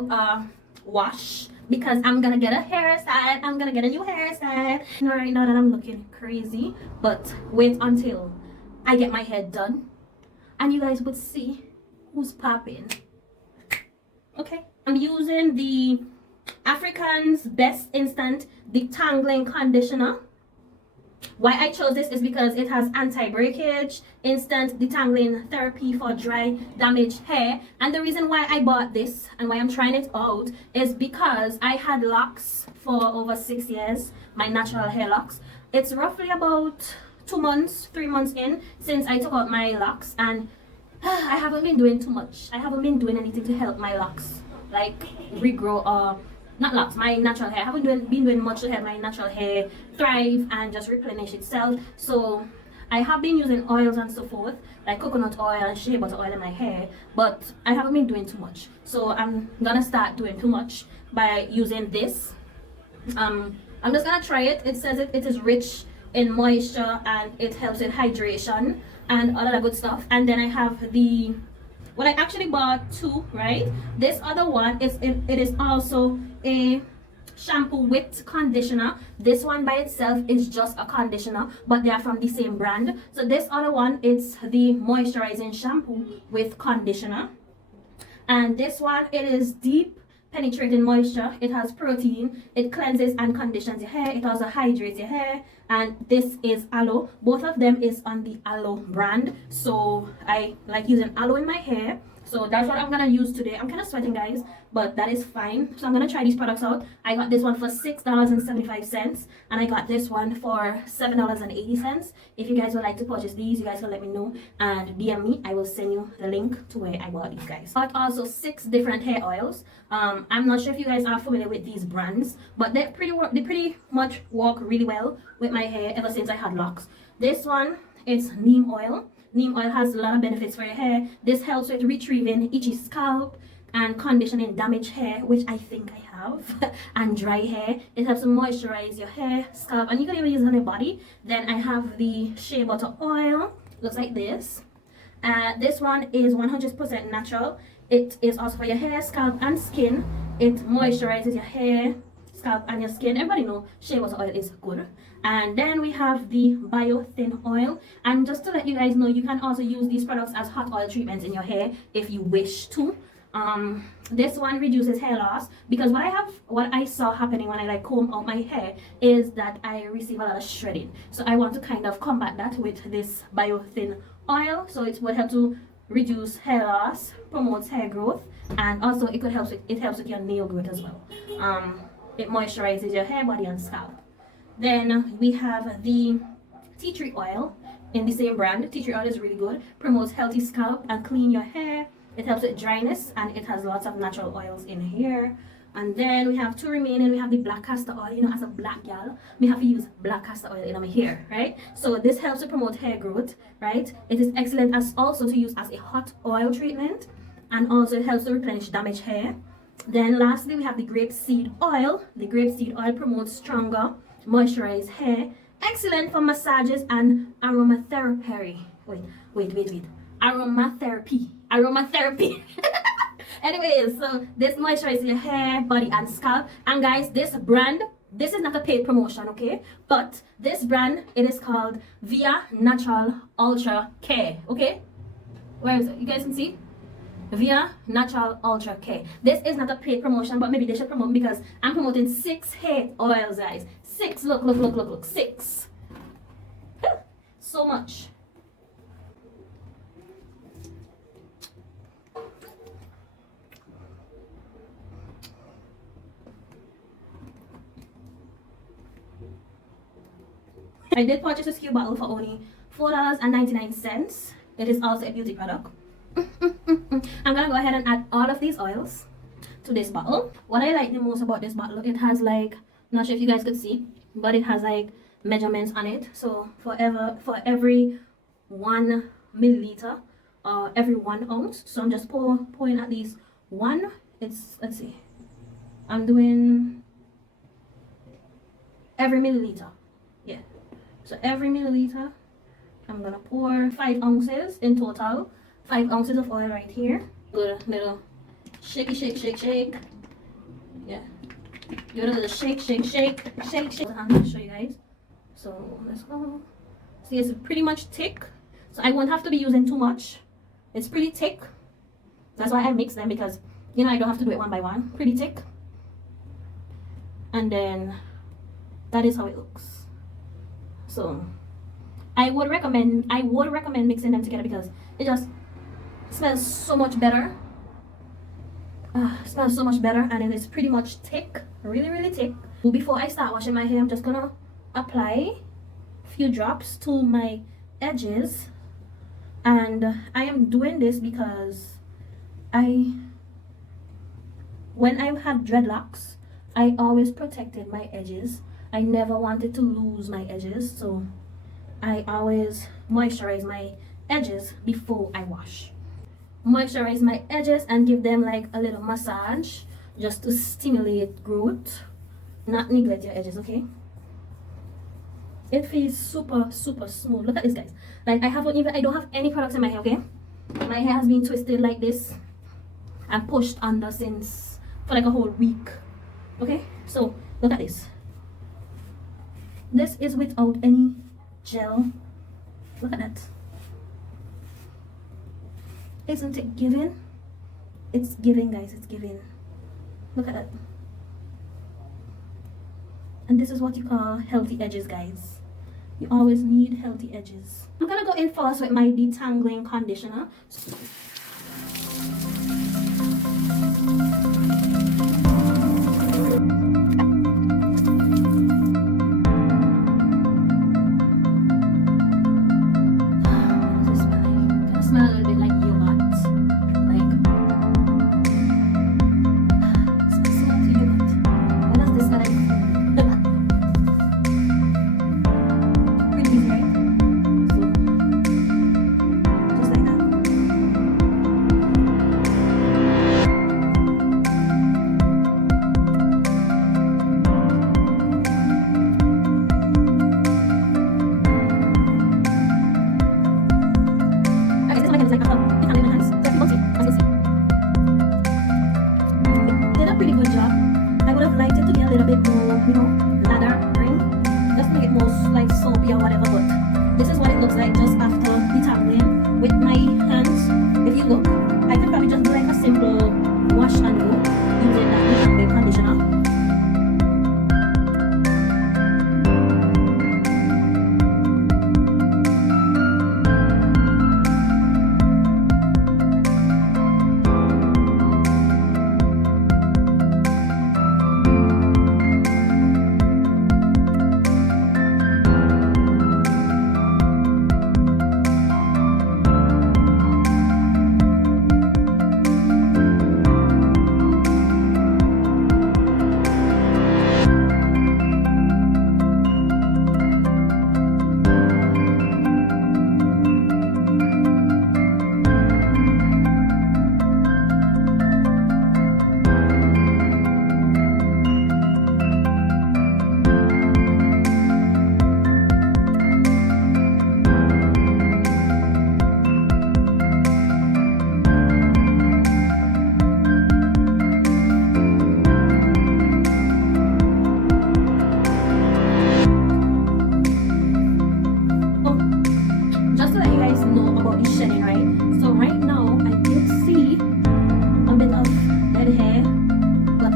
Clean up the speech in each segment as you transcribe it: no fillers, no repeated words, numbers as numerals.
do a wash because I'm gonna get a hairstyle. I'm gonna get a new hairstyle. Right now that I'm looking crazy, but wait until I get my hair done and you guys would see who's popping. Okay, I'm using the African's Best Instant Detangling Conditioner. Why I chose this is because it has anti-breakage, instant detangling therapy for dry, damaged hair. And the reason why I bought this and why I'm trying it out is because I had locks for over 6 years, my natural hair locks. It's roughly about 2 months, 3 months in since I took out my locks, and I haven't been doing too much. I haven't been doing anything to help my locks, like regrow or not locks, my natural hair. I haven't been doing much to help my natural hair thrive and just replenish itself. So I have been using oils and so forth, like coconut oil and shea butter oil in my hair, but I haven't been doing too much. So I'm gonna start doing too much by using this. I'm just gonna try it. It says it is rich in moisture and it helps with hydration and all of that good stuff. And then I have the, well, I actually bought two, right? This other one is it is also a shampoo with conditioner. This one by itself is just a conditioner, but they are from the same brand. So this other one is the moisturizing shampoo with conditioner, and this one, it is deep penetrating moisture. It has protein, it cleanses and conditions your hair, it also hydrates your hair. And this is aloe. Both of them is on the aloe brand, so I like using aloe in my hair. So that's what I'm gonna use today. I'm kind of sweating, guys, but that is fine. So I'm gonna try these products out. I got this one for $6.75, and I got this one for $7.80. If you guys would like to purchase these, you guys can let me know and DM me. I will send you the link to where I bought these, guys. Got also 6 different hair oils. I'm not sure if you guys are familiar with these brands, but they pretty much work really well with my hair ever since I had locks. This one is neem oil. Neem oil has a lot of benefits for your hair. This helps with retrieving itchy scalp and conditioning damaged hair, which I think I have, and dry hair. It helps to moisturize your hair, scalp, and you can even use it on your body. Then I have the shea butter oil. Looks like this. This one is 100% natural. It is also for your hair, scalp, and skin. It moisturizes your hair, scalp, and your skin. Everybody know shea butter oil is good. And then we have the bio thin oil, and just to let you guys know, you can also use these products as hot oil treatments in your hair if you wish to. This one reduces hair loss, because what I saw happening when I like comb out my hair is that I receive a lot of shredding. So I want to kind of combat that with this bio thin oil. So it would help to reduce hair loss, promotes hair growth, and also it helps with your nail growth as well. It moisturizes your hair, body, and scalp. Then we have the tea tree oil in the same brand. Tea tree oil is really good, promotes healthy scalp and clean your hair. It helps with dryness, and it has lots of natural oils in here. And then we have 2 remaining. We have the black castor oil. You know, as a black gal, we have to use black castor oil in my hair, right? So this helps to promote hair growth, right? It is excellent as also to use as a hot oil treatment, and also it helps to replenish damaged hair. Then lastly, we have the grapeseed oil. The grapeseed oil promotes stronger, moisturized hair, excellent for massages and aromatherapy. Wait. Aromatherapy. Anyways, so this moisturizes your hair, body, and scalp. And guys, this brand, this is not a paid promotion, okay? But this brand, it is called Via Natural Ultra Care, okay? Where is it? You guys can see? Via Natural Ultra Care. This is not a paid promotion, but maybe they should promote, because I'm promoting 6 hair oils, guys. 6. Look. 6. So much. I did purchase a SKU bottle for only $4.99. It is also a beauty product. I'm gonna go ahead and add all of these oils to this bottle. What I like the most about this bottle, it has like, not sure if you guys could see, but it has like measurements on it. So for every 1 milliliter or every 1 ounce. So I'm just pouring at least one. Let's see, I'm doing every milliliter. Yeah, so every milliliter I'm gonna pour 5 ounces in total. 5 ounces of oil right here. Good little Shaky, shake, shake, shake. Yeah. Give it a little shake, shake, shake, shake, shake. I'm gonna show you guys. So let's go. See, it's pretty much thick. So I won't have to be using too much. It's pretty thick. That's why I mix them, because you know I don't have to do it one by one. Pretty thick. And then that is how it looks. So I would recommend mixing them together because it just smells so much better. Smells so much better, and it is pretty much thick, really thick. Before I start washing my hair, I'm just gonna apply a few drops to my edges, and I am doing this because when I had dreadlocks, I always protected my edges. I never wanted to lose my edges, so I always moisturize my edges before I wash. Moisturize my edges and give them like a little massage just to stimulate growth. Not neglect your edges, okay? It feels super smooth. Look at this, guys. Like I don't have any products in my hair, okay? My hair has been twisted like this and pushed under for like a whole week. Okay, so look at this. This is without any gel. Look at that. Isn't it giving? It's giving, guys. It's giving. Look at that. And this is what you call healthy edges, guys. You always need healthy edges. I'm gonna go in first with my detangling conditioner. Smell a little bit like yogurt. Like, smells like yogurt. What does this smell like? Pretty easy, right? So, just like that. Pretty good job. I would have liked it to be a little bit more, lathering, just make it more like soapy or whatever, but this is what it looks like just after detangling with my hands. If you look, I could probably just do like a simple wash and go using that detangling conditioner.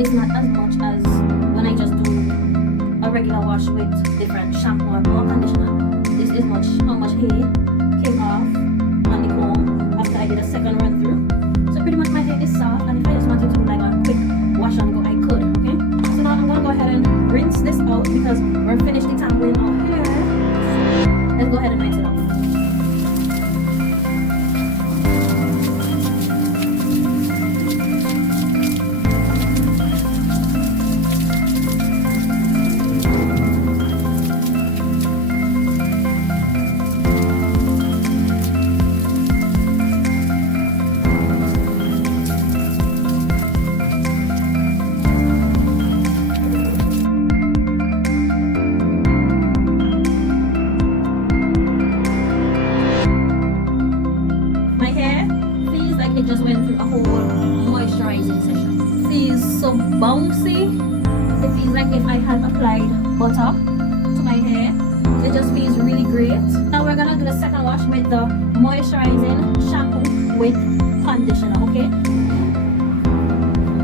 It's not as much as when I just do a regular wash with different shampoo or conditioner. This is how much hair came off on the comb after I did a second run through. So pretty much my hair is soft, and if I just wanted to do like a quick wash and go, I could, okay? So now I'm gonna go ahead and rinse this out because we're finished detangling our hair. So let's go ahead and rinse it out. butter to my hair. It just feels really great. Now we're gonna do the second wash with the moisturizing shampoo with conditioner, okay?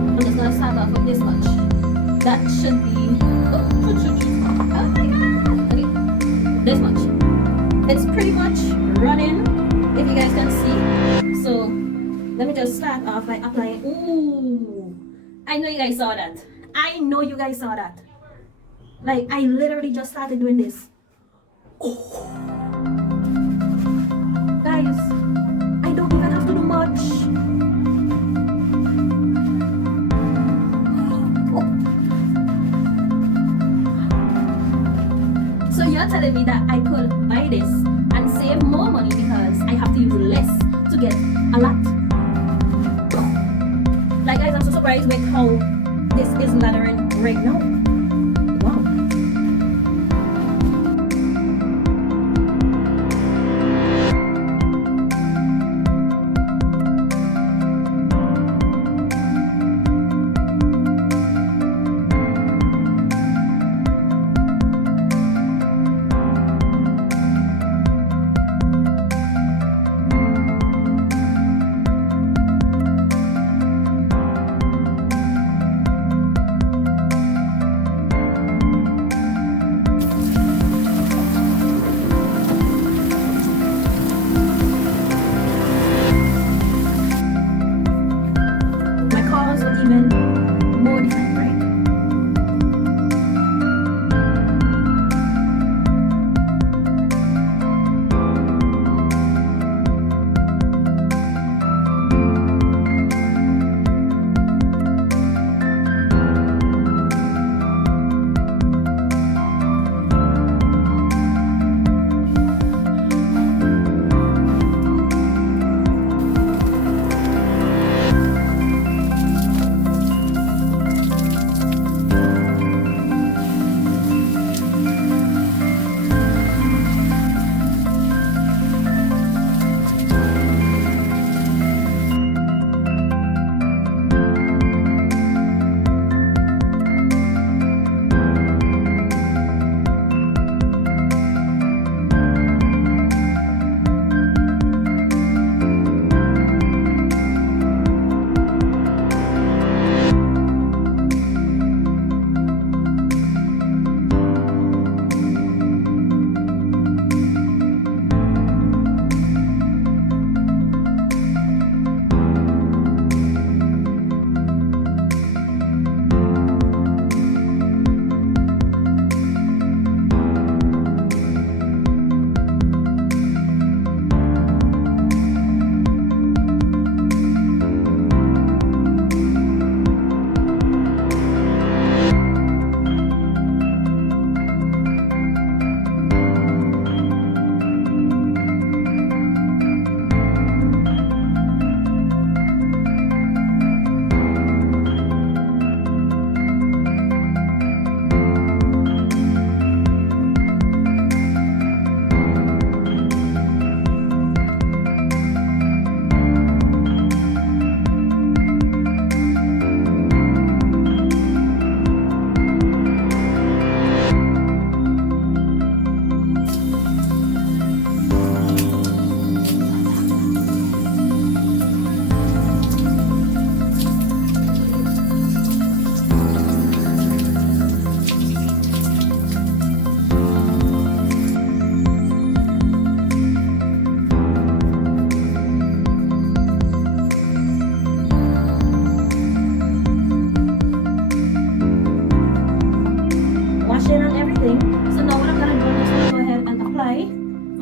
I'm just gonna start off with this much. That should be, oh my god, okay, this much. It's pretty much running, if you guys can see. So let me just start off by applying. Ooh, I know you guys saw that. I know you guys saw that. Like, I literally just started doing this. Oh. Guys, I don't even have to do much. Oh. So you're telling me that I could buy this and save more money because I have to use less to get a lot. Like, guys, I'm so surprised with how this is lathering right now. Wow. Even more defined, right?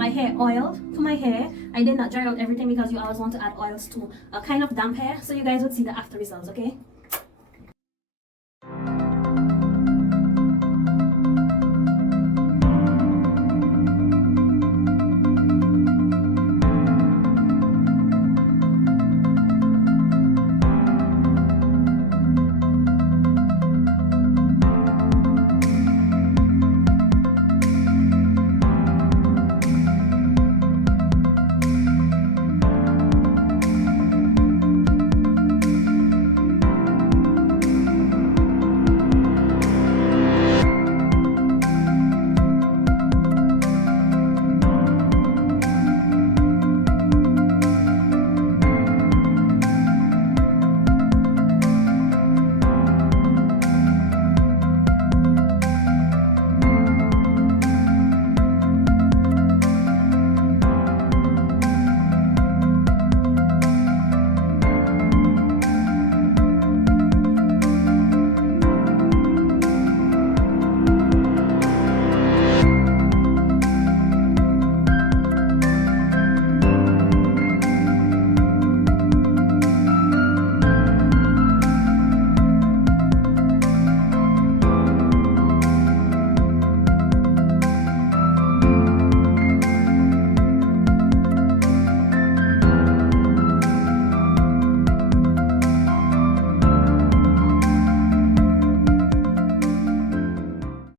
my hair oil to my hair. I did not dry out everything because you always want to add oils to a kind of damp hair, so you guys would see the after results, okay?